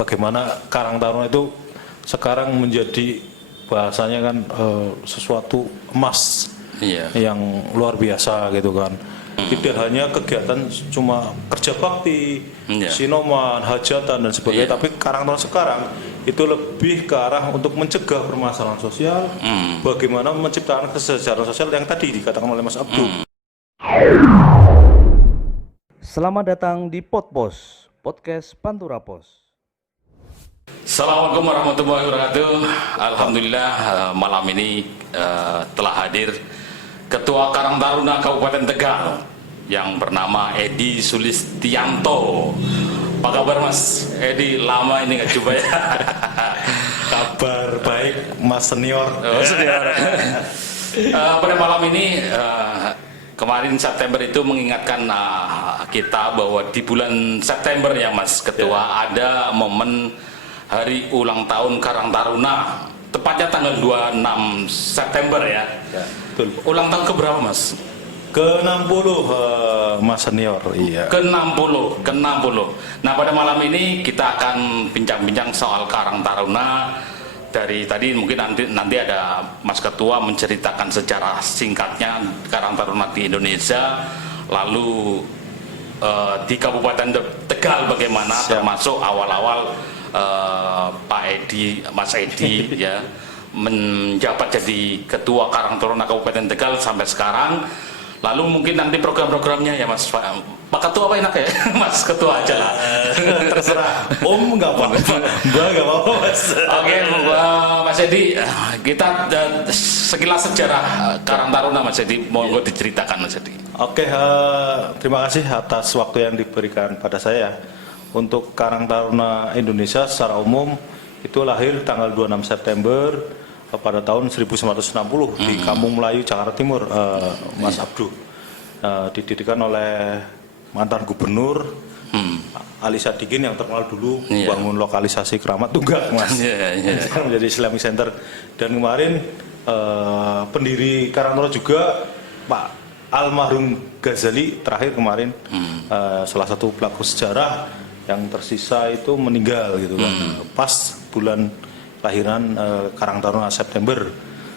bagaimana Karang Taruna itu sekarang menjadi bahasanya kan sesuatu emas yang luar biasa gitu kan. Tidak hanya kegiatan cuma kerja bakti, sinoman, hajatan dan sebagainya, tapi Karang Taruna sekarang itu lebih ke arah untuk mencegah permasalahan sosial, bagaimana menciptakan kesejahteraan sosial yang tadi dikatakan oleh Mas Abdul. Selamat datang di Podpos, Podcast Pantura Pos. Assalamualaikum warahmatullahi wabarakatuh. Alhamdulillah malam ini telah hadir Ketua Karang Taruna Kabupaten Tegal yang bernama Edi Sulistianto. Apa kabar Mas Edi? Lama ini nggak jumpa ya. Kabar baik Mas Senior. Senior. Pada malam ini kemarin September itu mengingatkan kita bahwa di bulan September ya Mas Ketua ada momen hari ulang tahun Karang Taruna, tepatnya tanggal 26 September ya. Betul. Ulang tahun keberapa Mas? Ke-60 Mas Senior, iya. Ke-60. Nah pada malam ini kita akan bincang-bincang soal Karang Taruna. Dari tadi mungkin nanti ada Mas Ketua menceritakan secara singkatnya Karang Taruna di Indonesia, lalu di Kabupaten Tegal bagaimana. Siap. Termasuk awal-awal Pak Edi, Mas Edi ya menjabat jadi Ketua Karang Taruna Kabupaten Tegal sampai sekarang. Lalu mungkin nanti program-programnya ya Mas Pak Ketua apa enak ya? Mas Ketua aja lah. Terserah. Om nggak apa-apa. Mbak nggak apa-apa Mas. Oke, Mas Edi, kita sekilas sejarah Karang Taruna Mas Edi, monggo diceritakan Mas Edi. Oke, terima kasih atas waktu yang diberikan pada saya. Untuk Karang Taruna Indonesia secara umum itu lahir tanggal 26 September pada tahun 1960 di Kampung Melayu, Jakarta Timur, Mas Abdul. Didirikan oleh mantan gubernur Ali Sadikin yang terkenal dulu membangun lokalisasi Keramat Tunggak, Mas. Sekarang menjadi Islamic Center. Dan kemarin pendiri Karang Taruna juga Pak Almarhum Ghazali terakhir kemarin, salah satu pelaku sejarah yang tersisa itu meninggal gitu kan. Pas bulan lahiran Karang Taruna September.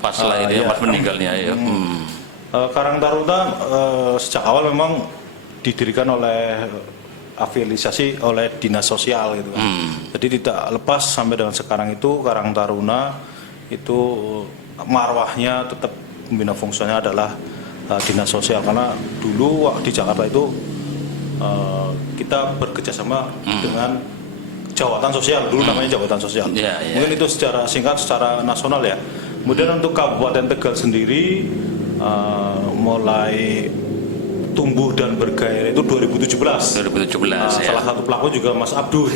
Pas lahirnya, pas meninggalnya ya. Karang Taruna sejak awal memang didirikan oleh afiliasi oleh dinas sosial gitu kan. Jadi tidak lepas sampai dengan sekarang itu Karang Taruna itu marwahnya tetap pembina fungsinya adalah dinas sosial, karena dulu di Jakarta itu kita bekerjasama dengan Jawatan Sosial, dulu namanya Jawatan Sosial. Mungkin itu secara singkat, secara nasional ya. Kemudian untuk Kabupaten Tegal sendiri mulai tumbuh dan bergairah itu 2017. Salah satu pelaku juga Mas Abdul.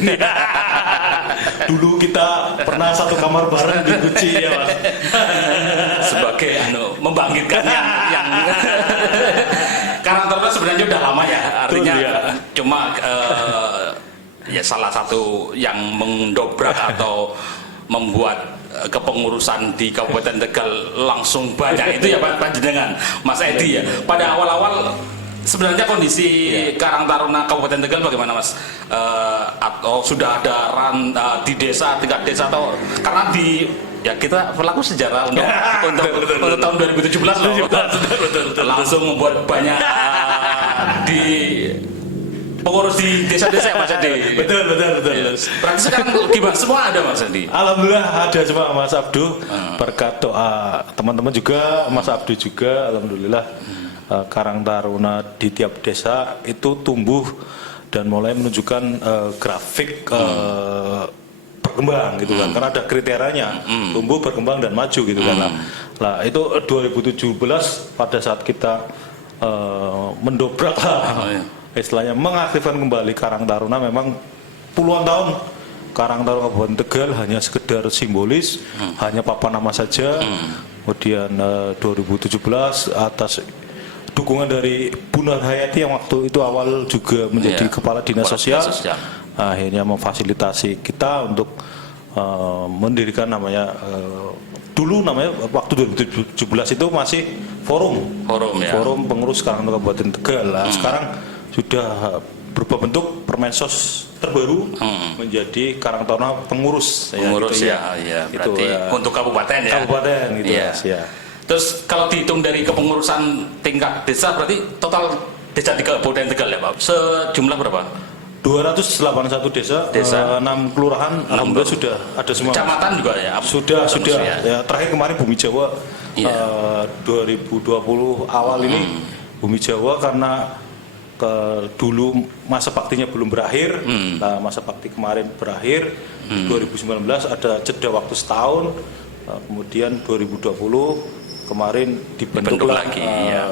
Dulu kita pernah satu kamar bareng di Guci ya Mas. Sebagai membangkitkan yang Karang Taruna sebenarnya udah lama ya, artinya cuma ya salah satu yang mendobrak atau membuat kepengurusan di Kabupaten Tegal langsung banyak itu ya Pak Panjenengan, Mas Edi ya. Pada awal-awal sebenarnya kondisi Karang Taruna Kabupaten Tegal bagaimana Mas? Atau sudah ada di desa, tingkat desa, atau karena di ya kita pelaku sejarah untuk tahun 2017 loh. Langsung membuat banyak di pengurus di desa-desa ya Mas Edi. Betul. Berarti sekarang gimana? Semua ada Mas Edi? Alhamdulillah ada semua Mas Abdul. Berkat doa teman-teman juga, Mas Abdul juga, alhamdulillah Karang Taruna di tiap desa itu tumbuh dan mulai menunjukkan grafik berkembang gitu kan. Karena ada kriterianya, tumbuh, berkembang dan maju gitu kan. Lah itu 2017 pada saat kita mendobrak istilahnya mengaktifkan kembali Karang Taruna. Memang puluhan tahun Karang Taruna Kabupaten Tegal hanya sekedar simbolis, hanya papan nama saja. Kemudian 2017 atas dukungan dari Bu Nur Hayati yang waktu itu awal juga menjadi kepala dinas sosial, akhirnya memfasilitasi kita untuk mendirikan namanya dulu namanya waktu 2017 itu masih forum pengurus Karang Taruna Kabupaten Tegal. Sekarang sudah berubah bentuk Permensos terbaru menjadi Karang Taruna pengurus. Pengurus gitu, ya. Itu, Berarti ya. untuk kabupaten ya. Kabupaten gitu Iya. Mas, ya. Terus kalau dihitung dari kepengurusan tingkat desa berarti total desa di Kabupaten Tegal ya Pak, sejumlah berapa? 281 desa, 6 kelurahan, alhamdulillah sudah ada semua. Kecamatan juga ya? Sudah. Ya. Ya, terakhir kemarin Bumi Jawa Iya. 2020 awal ini Bumi Jawa karena dulu masa baktinya belum berakhir. Nah, masa bakti kemarin berakhir 2019 ada jeda waktu setahun. Kemudian 2020 kemarin dibentuk lagi, ya.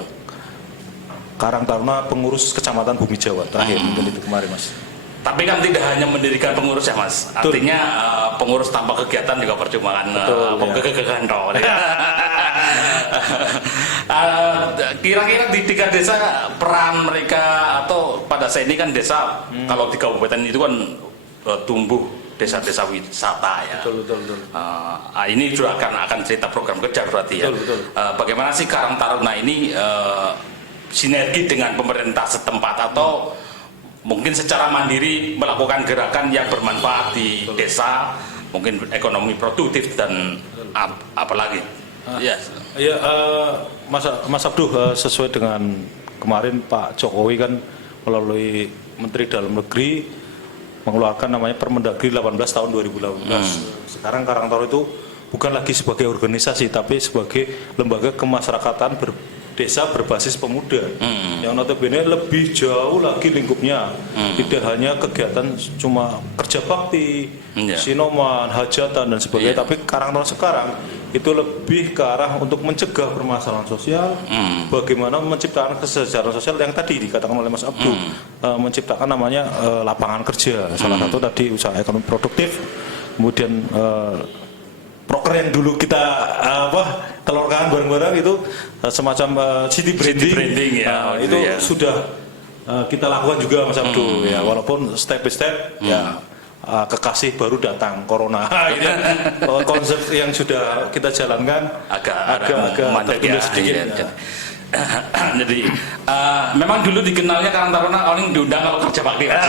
Karang Taruna pengurus Kecamatan Bumi Jawa terakhir mungkin itu kemarin Mas. Tapi kan tidak hanya mendirikan pengurus ya Mas. Betul. Artinya pengurus tanpa kegiatan juga percuma kan. Kegagalan. Kira-kira di 3 desa peran mereka atau pada saat ini kan desa kalau di kabupaten itu kan tumbuh desa-desa wisata ya. Betul. Ini juga akan cerita program kerja berarti ya. Betul. Bagaimana sih Karang Taruna ini sinergi dengan pemerintah setempat atau mungkin secara mandiri melakukan gerakan yang bermanfaat di desa, mungkin ekonomi produktif dan apalagi. Ya, Mas Abduh, sesuai dengan kemarin Pak Jokowi kan melalui Menteri Dalam Negeri mengeluarkan namanya Permendagri 18 tahun 2018. Sekarang Karang Taruna itu bukan lagi sebagai organisasi tapi sebagai lembaga kemasyarakatan desa berbasis pemuda yang notabene lebih jauh lagi lingkupnya, tidak hanya kegiatan cuma kerja bakti, sinoman, hajatan dan sebagainya, tapi Karang Taruna sekarang itu lebih ke arah untuk mencegah permasalahan sosial, bagaimana menciptakan kesejahteraan sosial yang tadi dikatakan oleh Mas Abdul, menciptakan namanya lapangan kerja, salah satu tadi usaha ekonomi produktif, kemudian proker yang dulu kita telurkan bareng-bareng itu semacam city branding ya, itu sudah kita lakukan juga Mas Abdul ya, walaupun step by step ya kekasih baru datang corona gitu. Konsep yang sudah kita jalankan agak tertunda sedikit ya. Jadi memang dulu dikenalnya Karang Taruna paling diundang kalau kerja bakti Mas.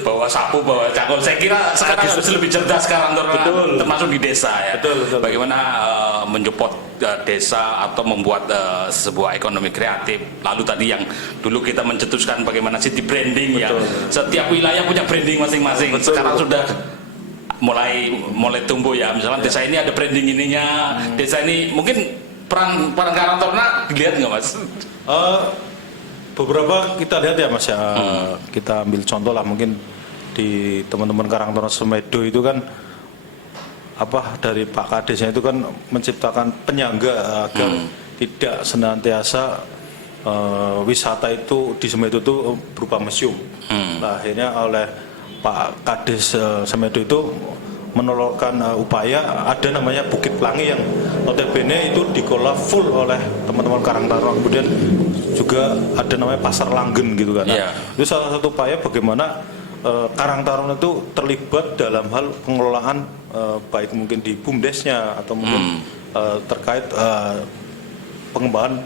Bawa sapu, bawa cangkul. Saya kira sekarang harus lebih cerdas Karang Taruna, termasuk di desa ya. Betul. Bagaimana mensupport desa atau membuat sebuah ekonomi kreatif. Lalu tadi yang dulu kita mencetuskan bagaimana city branding ya. Setiap wilayah punya branding masing-masing. Sekarang sudah mulai tumbuh ya. Misalnya desa ini ada branding ininya, desa ini mungkin peran Karang Taruna dilihat nggak Mas? Beberapa kita lihat ya Mas ya. Kita ambil contoh lah mungkin di teman-teman Karang Taruna Semedo itu kan dari Pak Kadesnya itu kan menciptakan penyangga agar tidak senantiasa wisata itu di Semedo itu berupa museum. Nah, akhirnya oleh Pak Kades Semedo itu menelurkan upaya ada namanya Bukit Pelangi yang notabene itu dikelola full oleh teman-teman Karang Taruna. Kemudian juga ada namanya Pasar Langgen gitu kan. Nah, itu salah satu upaya bagaimana Karang Taruna itu terlibat dalam hal pengelolaan baik mungkin di BUMDesnya atau mungkin terkait pengembangan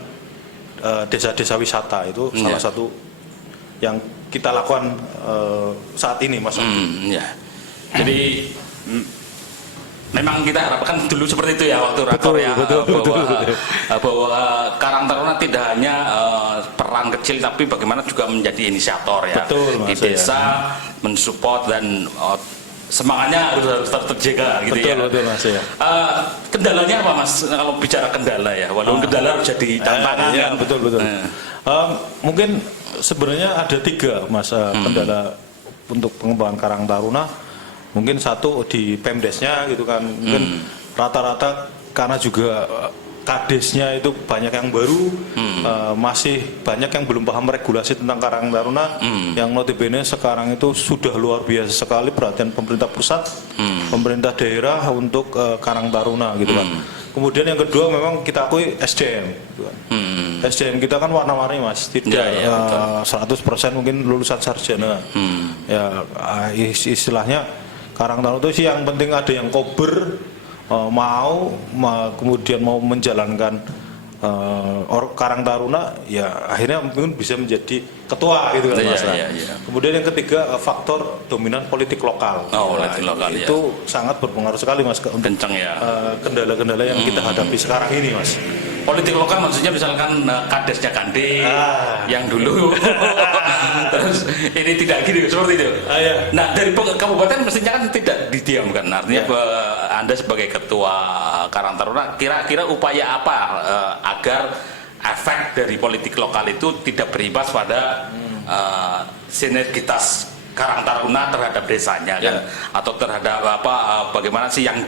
desa-desa wisata itu salah satu yang kita lakukan saat ini Mas. Jadi memang kita harapkan dulu seperti itu ya waktu rakor ya, bahwa Karang Taruna tidak hanya peran kecil tapi bagaimana juga menjadi inisiator ya di desa, mensupport dan semangatnya harus terjaga gitu. Betul Mas ya. Kendalanya apa Mas kalau bicara kendala ya, walaupun kendala harus jadi tantangan kan? Betul. Mungkin sebenarnya ada 3 Mas kendala untuk pengembangan Karang Taruna. Mungkin satu di Pemdesnya gitu kan, mungkin rata-rata karena juga kadesnya itu banyak yang baru, masih banyak yang belum paham regulasi tentang Karang Taruna, yang notabene sekarang itu sudah luar biasa sekali perhatian pemerintah pusat, pemerintah daerah untuk Karang Taruna gitu kan. Kemudian yang kedua memang kita akui SDM gitu kan. SDM kita kan warna-warni Mas, tidak 100% mungkin lulusan sarjana. Ya istilahnya Karang Taruna itu sih yang penting ada yang kober, kemudian mau menjalankan Karang Taruna ya akhirnya mungkin bisa menjadi ketua gitu kan Mas. Kemudian yang ketiga faktor dominan politik lokal. Politik lokal itu sangat berpengaruh sekali Mas untuk kencang ya. Kendala-kendala yang kita hadapi sekarang ini Mas. Politik lokal maksudnya misalkan kadesnya Gandhi yang dulu terus ini tidak gitu seperti itu. Nah dari kabupaten mestinya kan tidak didiamkan, artinya Anda sebagai ketua Karang Taruna kira-kira upaya apa agar efek dari politik lokal itu tidak berimbas pada sinergitas Karang Taruna terhadap desanya kan, atau terhadap bagaimana sih yang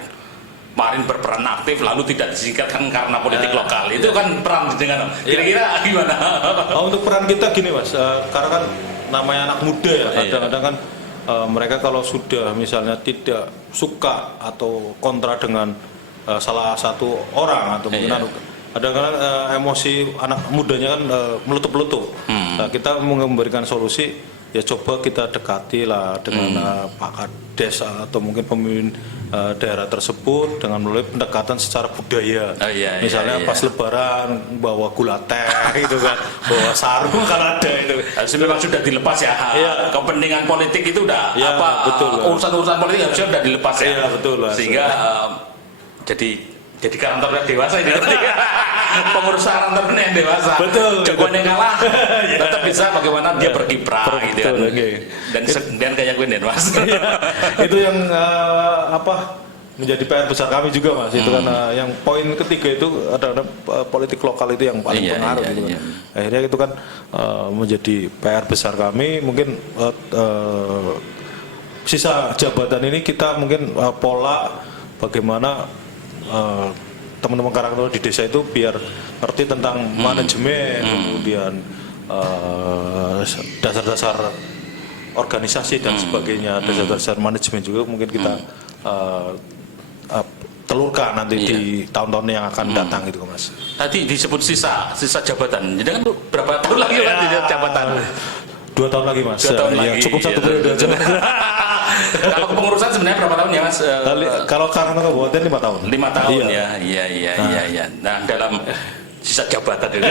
kemarin berperan aktif lalu tidak disingkatkan karena politik lokal itu kan peran dengan kira-kira gimana? Untuk peran kita gini Mas, karena kan namanya anak muda ya kadang-kadang kan mereka kalau sudah misalnya tidak suka atau kontra dengan salah satu orang atau mungkin kadang-kadang emosi anak mudanya kan meletup-letup. Kita memberikan solusi ya coba kita dekati lah dengan Pak Kades atau mungkin pemimpin daerah tersebut dengan melalui pendekatan secara budaya. Misalnya pas Lebaran bawa gula teh gitu kan, bawa sarung kalau ada itu. Memang sudah dilepas ya. Kepentingan politik itu udah urusan-urusan politik harusnya sudah dilepas ya. Betul lah. Sehingga jadi Karang Taruna dewasa ini. Pengurus Karang Taruna yang dewasa. Betul. Jokowi yang kalah tetap bisa bagaimana dia berkiprah gitu kan. Dan kayak gue nih Mas. Itu yang menjadi PR besar kami juga Mas. Itu kan yang poin ketiga itu ada politik lokal itu yang paling pengaruh gitu kan. Akhirnya itu kan menjadi PR besar kami. Mungkin sisa jabatan ini kita mungkin pola bagaimana teman-teman Karang Taruna di desa itu biar ngerti tentang manajemen, kemudian dasar-dasar organisasi dan sebagainya, dasar-dasar manajemen juga mungkin kita telurkan nanti di tahun-tahun yang akan datang gitu Mas. Tadi disebut sisa jabatan, jadi kan berapa tahun lagi kan jabatan? 2 tahun lagi Mas. 2 tahun lagi. Cukup 1 periode aja. Kalau kepengurusan sebenarnya berapa tahun ya Mas? Kalau Karang Taruna Kabupaten 5 tahun. 5 tahun ya. Nah dalam sisa jabatan itu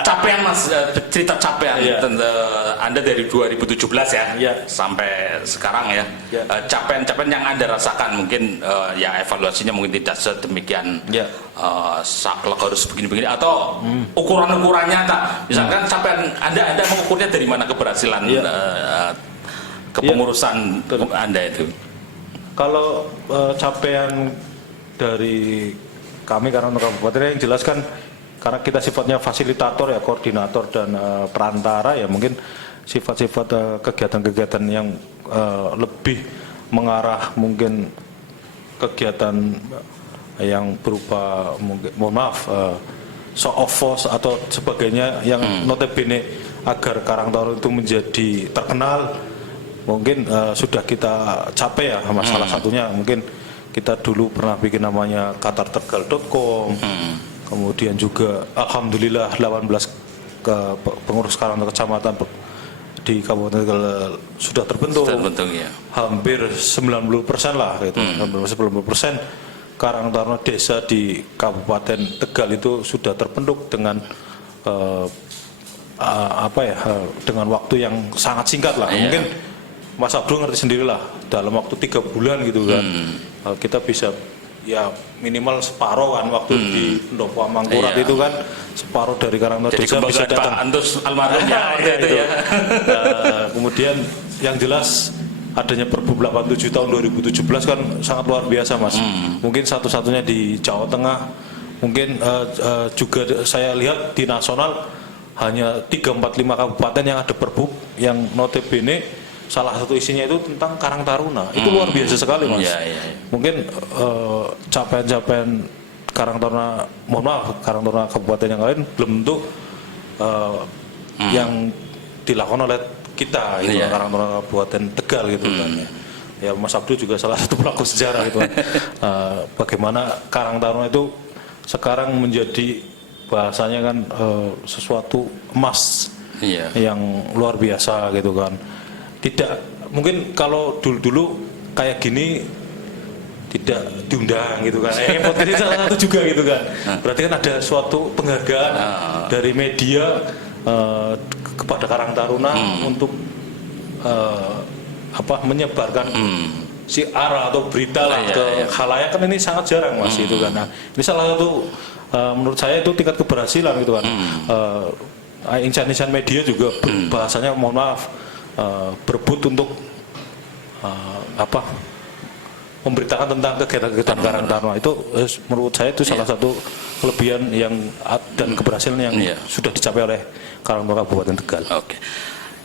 capaian Mas, cerita capaian Anda dari 2017 ya sampai sekarang ya. Capaian yang Anda rasakan mungkin ya evaluasinya mungkin tidak sedemikian saklek harus begini-begini atau ukuran-ukurannya tak. Misalkan capaian Anda mengukurnya dari mana keberhasilan kepengurusan Anda itu? Kalau capaian dari kami Karang Taruna Kabupaten yang jelas kan karena kita sifatnya fasilitator ya, koordinator dan perantara ya, mungkin sifat-sifat kegiatan-kegiatan yang lebih mengarah mungkin kegiatan yang berupa mungkin show of force atau sebagainya yang notabene agar Karang Taruna itu menjadi terkenal mungkin sudah kita capai ya. Salah satunya mungkin kita dulu pernah bikin namanya qatartegal.com. Kemudian juga alhamdulillah 18 pengurus Karang Taruna kecamatan di Kabupaten Tegal sudah terbentuk ya. Hampir 90% lah gitu. 90% Karang Taruna desa di Kabupaten Tegal itu sudah terbentuk dengan dengan waktu yang sangat singkat lah. Mungkin Mas Abdul ngerti sendirilah dalam waktu 3 bulan gitu kan kita bisa ya minimal separuh kan waktu di Pendopo Mangkurat itu kan separuh dari Karang Taruna desa bisa datang. Pak Antus almarhum itu ya. Kemudian yang jelas adanya Perbu 87 tahun 2017 kan sangat luar biasa Mas. Mungkin satu-satunya di Jawa Tengah. Mungkin juga saya lihat di nasional hanya 3-4-5 kabupaten yang ada Perbu yang notabene salah satu isinya itu tentang Karang Taruna. Itu luar biasa sekali Mas. Mungkin capaian-capaian Karang Taruna, Karang Taruna kabupaten yang lain belum tentu yang dilakukan oleh kita gitu, Karang Taruna Kabupaten Tegal gitu kan. Ya Mas Abdul juga salah satu pelaku sejarah gitu kan. Bagaimana Karang Taruna itu sekarang menjadi bahasanya kan sesuatu emas yang luar biasa gitu kan. Tidak mungkin kalau dulu-dulu kayak gini tidak diundang gitu kan. Podcast ini salah satu juga gitu kan. Berarti kan ada suatu penghargaan dari media kepada Karang Taruna untuk menyebarkan siar atau berita lah ke khalayak, kan ini sangat jarang Mas itu kan. Nah, ini salah satu menurut saya itu tingkat keberhasilan gitu kan. Insan-insan media juga bahasanya mohon maaf berebut untuk memberitakan tentang kegiatan-kegiatan Karang Taruna itu menurut saya itu salah satu kelebihan yang dan keberhasilan yang sudah dicapai oleh Karang Taruna Kabupaten Tegal. Oke.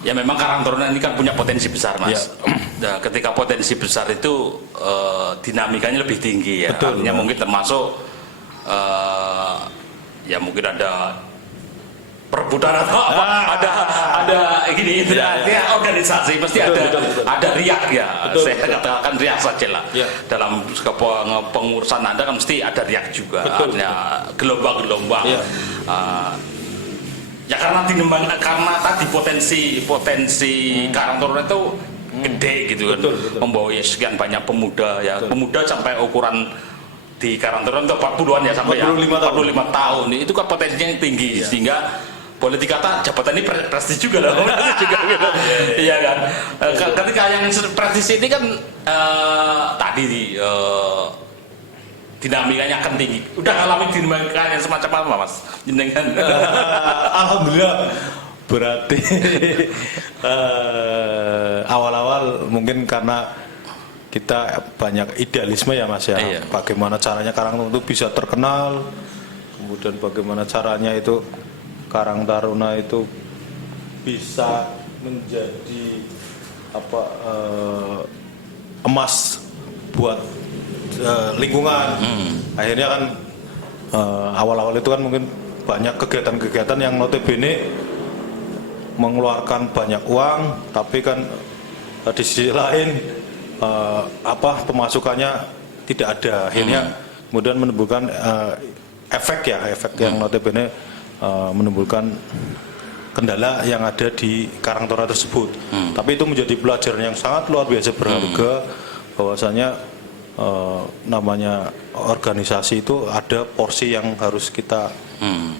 Ya memang Karang Taruna ini kan punya potensi besar Mas. Nah, ketika potensi besar itu dinamikanya lebih tinggi ya. Betul, artinya mungkin termasuk ya mungkin ada perebutan atau ada gini artinya organisasi pasti ada riak ya. Betul, saya katakan riak saja lah. Dalam pengurusan Anda kan mesti ada riak juga. Artinya gelombang-gelombang. Ya karena tadi potensi Karang Taruna itu gede gitu kan. Membawa sekian banyak pemuda ya. Pemuda sampai ukuran di Karang Taruna untuk 40-an ya sampai 45 tahun. Itu kan potensinya yang tinggi sehingga boleh dikata jabatan ini prestis juga lah. Iya kan. Ketika yang prestis ini kan tadi dinamikanya akan tinggi. Udah ngalamin dinamika yang semacam apa Mas? Jenengan. Alhamdulillah. Berarti awal-awal mungkin karena kita banyak idealisme ya Mas ya. Bagaimana caranya Karang Taruna itu bisa terkenal, kemudian bagaimana caranya itu Karang Taruna itu bisa menjadi emas buat lingkungan. Akhirnya kan awal-awal itu kan mungkin banyak kegiatan-kegiatan yang notabene mengeluarkan banyak uang, tapi kan di sisi lain pemasukannya tidak ada. Akhirnya kemudian menimbulkan efek yang notabene menimbulkan kendala yang ada di Karang Taruna tersebut. Tapi itu menjadi pelajaran yang sangat luar biasa berharga, bahwasanya namanya organisasi itu ada porsi yang harus kita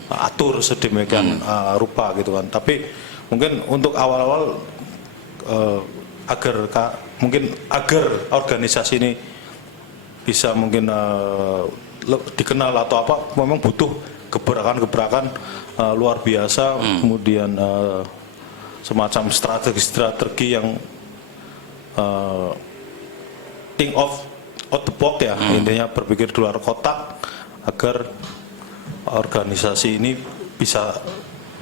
atur sedemikian rupa gitu kan. Tapi mungkin untuk awal-awal agar organisasi ini bisa mungkin dikenal atau memang butuh gebrakan-gebrakan luar biasa, kemudian semacam strategi-strategi yang think out the box ya, intinya berpikir di luar kotak agar organisasi ini bisa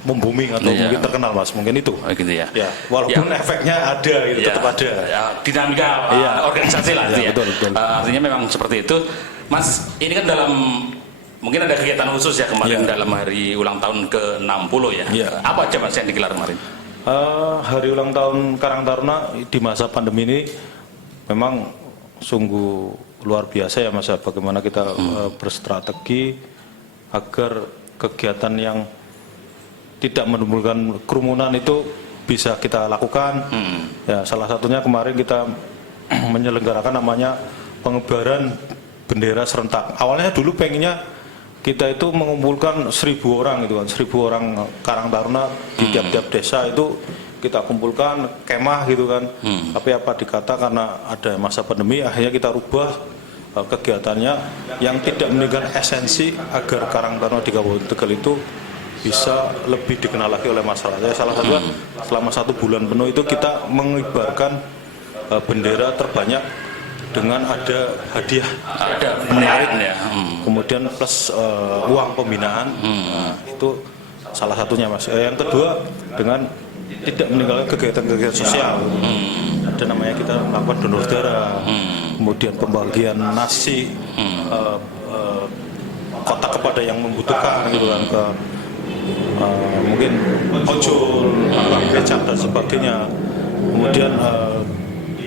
membuming atau mungkin terkenal Mas, mungkin itu. Gitu ya. Walaupun efeknya ada gitu, tetap ada. Dinamika organisasi lah gitu ya. Betul. Artinya memang seperti itu. Mas, ini kan mungkin ada kegiatan khusus ya kemarin dalam hari ulang tahun ke-60 ya. Apa aja Mas yang digelar kemarin? Hari ulang tahun Karang Taruna di masa pandemi ini memang sungguh luar biasa ya Mas, bagaimana kita berstrategi agar kegiatan yang tidak menimbulkan kerumunan itu bisa kita lakukan. Ya, salah satunya kemarin kita menyelenggarakan namanya pengibaran bendera serentak. Awalnya dulu pengennya kita itu mengumpulkan 1.000 orang gitu kan, 1.000 orang Karang Taruna di tiap-tiap desa itu kita kumpulkan kemah gitu kan. Tapi apa dikata karena ada masa pandemi, akhirnya kita rubah kegiatannya yang tidak meninggalkan esensi agar Karang Taruna di Kabupaten Tegal itu bisa lebih dikenal lagi oleh masyarakat. Salah satunya selama 1 bulan penuh itu kita mengibarkan bendera terbanyak dengan ada hadiah, ada menarik ya. Kemudian plus uang pembinaan. Itu salah satunya Mas. Yang kedua dengan tidak meninggalkan kegiatan-kegiatan sosial. Ada namanya kita melakukan donor darah, kemudian pembagian nasi kotak kepada yang membutuhkan gitu kan, ke mungkin ojol, becak dan sebagainya. Kemudian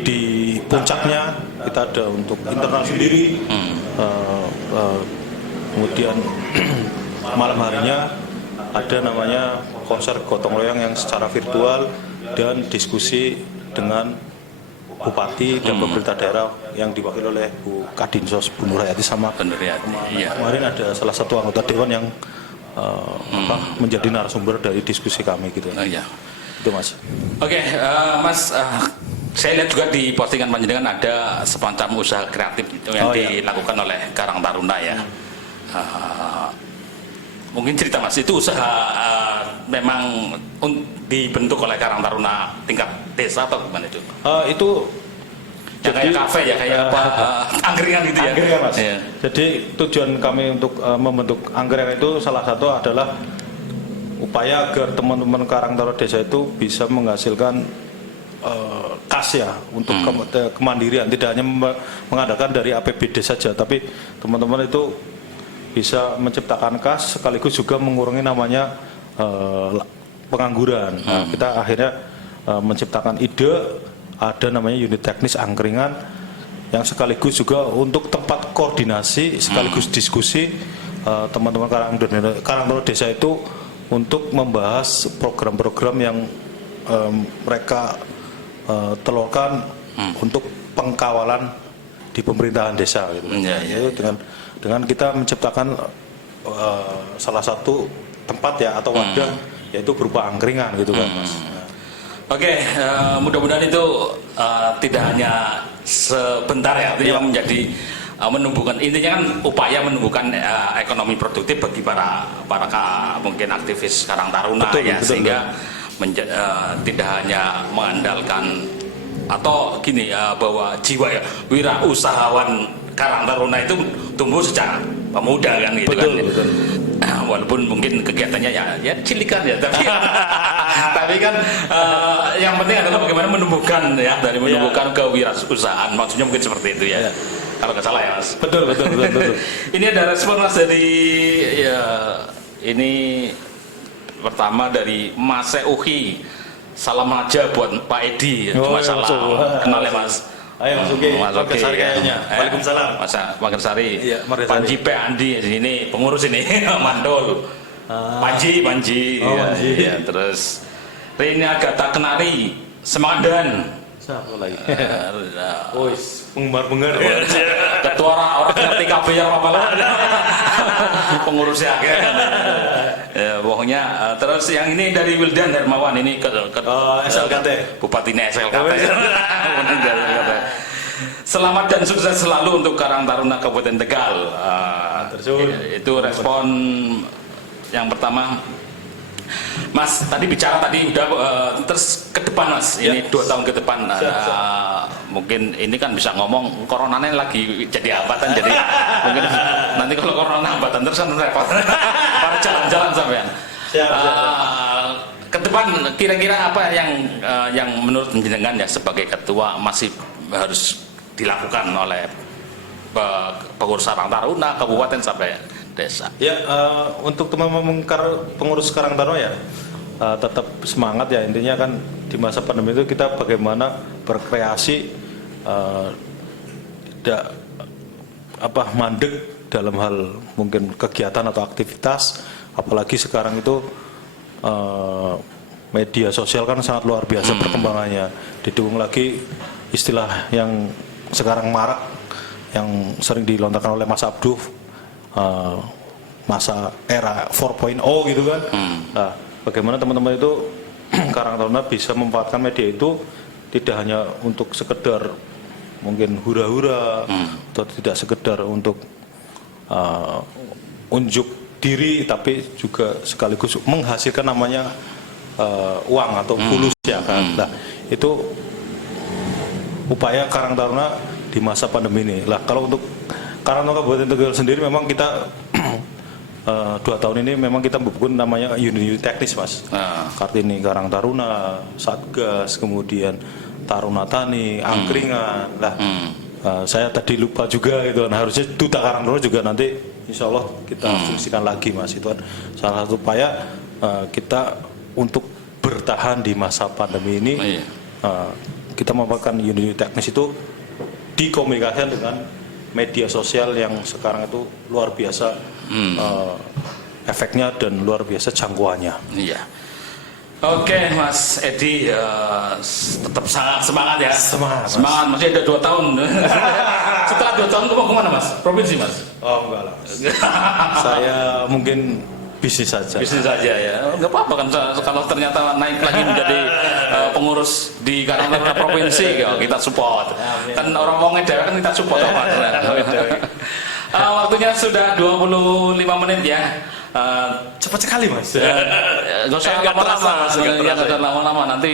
di puncaknya kita ada untuk internal sendiri. Kemudian malam harinya ada namanya konser gotong royong yang secara virtual dan diskusi dengan bupati dan pemerintah daerah yang diwakili oleh Bu Kadinsos Bu Nurhayati sama Iya. kemarin ada salah satu anggota dewan yang menjadi narasumber dari diskusi kami gitu. Iya. Itu Mas. Oke, Mas, saya lihat juga di postingan panjenengan ada semacam usaha kreatif itu yang dilakukan oleh Karang Taruna ya. Mungkin cerita Mas, itu usaha memang dibentuk oleh Karang Taruna tingkat desa atau gimana itu? Itu yang kayak kafe ya, kayak angkringan gitu ya? Angkringan Mas. Iya. Jadi tujuan kami untuk membentuk angkringan itu salah satu adalah upaya agar teman-teman Karang Taruna desa itu bisa menghasilkan kas ya untuk kemandirian, tidak hanya mengadakan dari APBD saja, tapi teman-teman itu bisa menciptakan kas sekaligus juga mengurangi namanya pengangguran. Nah, kita akhirnya menciptakan ide, ada namanya unit teknis angkringan yang sekaligus juga untuk tempat koordinasi sekaligus diskusi teman-teman Karang Taruna desa itu untuk membahas program-program yang mereka telurkan untuk pengkawalan di pemerintahan desa gitu. Itu dengan kita menciptakan salah satu tempat ya atau wadah yaitu berupa angkringan gitu kan Mas. Oke, mudah-mudahan itu tidak hanya sebentar ya, artinya menjadi menumbuhkan, intinya kan upaya menumbuhkan ekonomi produktif bagi para mungkin aktivis Karang Taruna ya, sehingga tidak hanya mengandalkan atau gini bahwa jiwa ya wirausahawan Karang Taruna itu tumbuh secara pemuda kan gitu betul. Walaupun mungkin kegiatannya ya cilikan ya, tapi kan yang penting adalah bagaimana menumbuhkan ya, dari menumbuhkan kewirausahaan, maksudnya mungkin seperti itu ya. Kalau nggak salah ya Mas. Betul. Ini ada respon Mas dari ini pertama dari Mas Uki. Salam aja buat Pak Edi. Cuma salam kenal ya Mas. Ayo Mas Uki. Mas Uki kayaknya. Waalaikumsalam. Mas Magersari. Iya, Panji P Andi ini pengurus ini Mandol. Panji. Ya, terus Rini Agatha Kenari Semandan. Siapa lagi? Penggemar Ketua orang ngerti kabeh yang apa lah. Pengurusnya ya, pokoknya terus yang ini dari Wildan Hermawan ini ke SLKT. Bupati SLKT. Selamat dan sukses selalu untuk Karang Taruna Kabupaten Tegal. Itu respon yang pertama. Mas tadi bicara udah terus ke depan Mas, ini 2 tahun ke depan mungkin ini kan bisa ngomong coronanya lagi jadi hambatan, jadi mungkin nanti kalau corona hambatan terus kan repot para jalan-jalan sampean. Ke depan kira-kira apa yang menurut jenengan ya sebagai ketua masih harus dilakukan oleh pengurus Karang Taruna kabupaten sampai desa. Ya, untuk teman-teman pengurus Karang Taruna ya tetap semangat ya, intinya kan di masa pandemi itu kita bagaimana berkreasi, tidak mandek dalam hal mungkin kegiatan atau aktivitas, apalagi sekarang itu media sosial kan sangat luar biasa perkembangannya, didukung lagi istilah yang sekarang marak yang sering dilontarkan oleh Mas Abdul, masa era 4.0 gitu kan. Nah, bagaimana teman-teman itu Karang Taruna bisa memanfaatkan media itu tidak hanya untuk sekedar mungkin hura-hura atau tidak sekedar untuk unjuk diri, tapi juga sekaligus menghasilkan namanya uang atau fulus ya kan. Nah, itu upaya Karang Taruna di masa pandemi ini. Lah kalau untuk Karang Taruna Kabupaten Tegal sendiri memang kita 2 tahun ini memang kita membuat namanya unit teknis Mas. Kartini Karang Taruna, Satgas, kemudian Taruna Tani, angkringan. Lah saya tadi lupa juga gitu. Nah, harusnya Duta Karang Taruna juga nanti insya Allah kita fungsikan lagi Mas. Itu kan salah satu upaya kita untuk bertahan di masa pandemi ini. Kita memanfaatkan unit teknis itu dikomunikasikan dengan media sosial yang sekarang itu luar biasa efeknya dan luar biasa jangkauannya. Iya. Oke, Mas Edi tetap sangat semangat ya. Semangat, Mas. Semangat, masih ada 2 tahun. Setelah 2 tahun mau kemana, Mas? Provinsi, Mas? Oh enggak lah. Saya mungkin bisnis saja. Bisnis saja ya. Enggak apa-apa kan kalau ternyata naik lagi menjadi pengurus di Karang Taruna provinsi, ya, kita support. Kan orang wong dewe kan kita support, Mas. Waktunya sudah 25 menit ya. Cepat sekali Mas. Nggak usah Nggak terasa, lama-lama, Mas. Nggak ya, terasa, nggak lama-lama nanti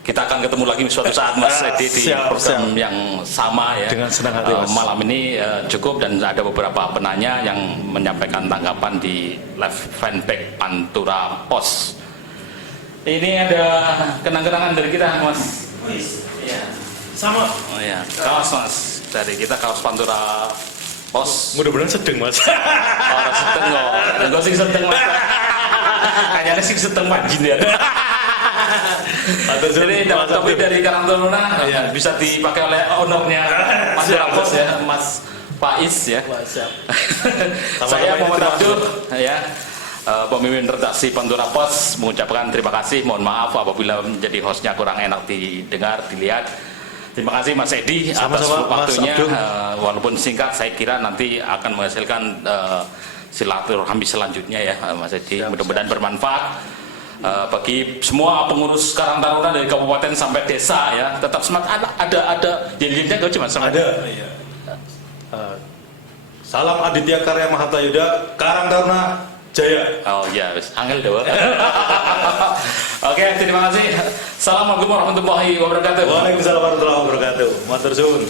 kita akan ketemu lagi suatu saat Mas Edi di Siap, program siap. yang sama ya. Dengan senang hati, Mas. Malam ini cukup dan ada beberapa penanya yang menyampaikan tanggapan di live fanpage Pantura Pos. Ini ada kenang-kenangan dari kita Mas. Iya. Sama. Oh ya, kaos Mas. Dari kita kaos Pantura Pos. Mudah-mudahan sedang Mas. Orang seteng kok. Enggak sing seteng Mas. Kayaknya sing seteng majin ya. Jadi dapat topi dari Karang Taruna bisa dipakai oleh ownernya Mas Pos ya, Mas Faiz ya. Saya Muhammad Abdul ya. Pemimpin redaksi Pantura Pos mengucapkan terima kasih. Mohon maaf apabila menjadi hostnya kurang enak didengar, dilihat. Terima kasih Mas Edi atas Sama-sama, Mas waktunya. Abdul. Walaupun singkat, saya kira nanti akan menghasilkan silaturahmi selanjutnya ya, Mas Edi. Mudah-mudahan bermanfaat bagi semua pengurus Karang Taruna dari kabupaten sampai desa ya. Tetap semangat. Ada yel-yelnya nggak cuma sama. Ada. Iya. Salam Aditya Karya Mahata Yuda, Karang Taruna Jaya. Oh iya, wis angel dewe. Oke, terima kasih. Assalamualaikum warahmatullahi wabarakatuh. Waalaikumsalam warahmatullahi wabarakatuh. Matur suwun.